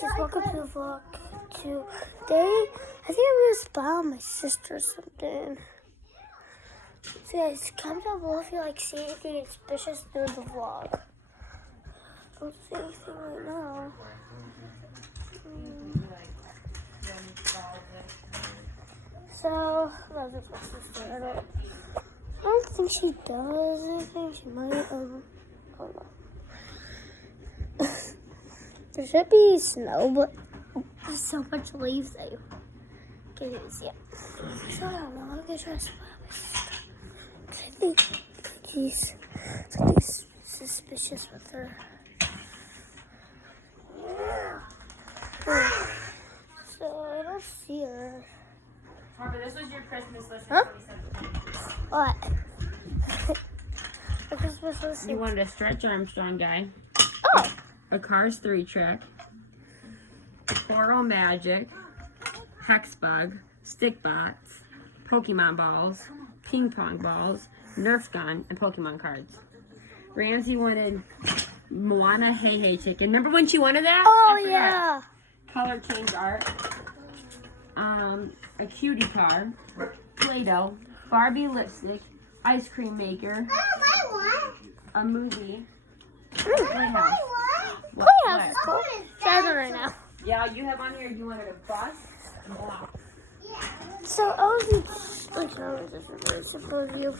Just welcome to the vlog. Today, I think I'm gonna spy on my sister or something. So guys, comment down below if you like see anything suspicious through the vlog. I don't see anything right now. So, that's my sister. I don't think she does anything. She might, I don't know. There should be snow, but there's so much leaves that you can't even see it. So I don't know. I'm gonna try to spy on my sister. I think Cookie's something suspicious with her. So I don't see her. Harper, this was your Christmas list. Huh? What? A Christmas list. You wanted a Stretch Armstrong guy. Oh. A Cars 3 track, Coral Magic, Hex Bug, Stick Box, Pokemon balls, Ping Pong balls, Nerf gun, and Pokemon cards. Ramsey wanted Moana Hey Hey Chicken. Remember when she wanted that? Oh yeah. Color change art. A cutie car, Play-Doh, Barbie lipstick, ice cream maker, a movie, Playhouse. Playhouse is cool. She has one right now. Yeah, you have on here, you wanted a bus? So I was like, I was just a very simple review.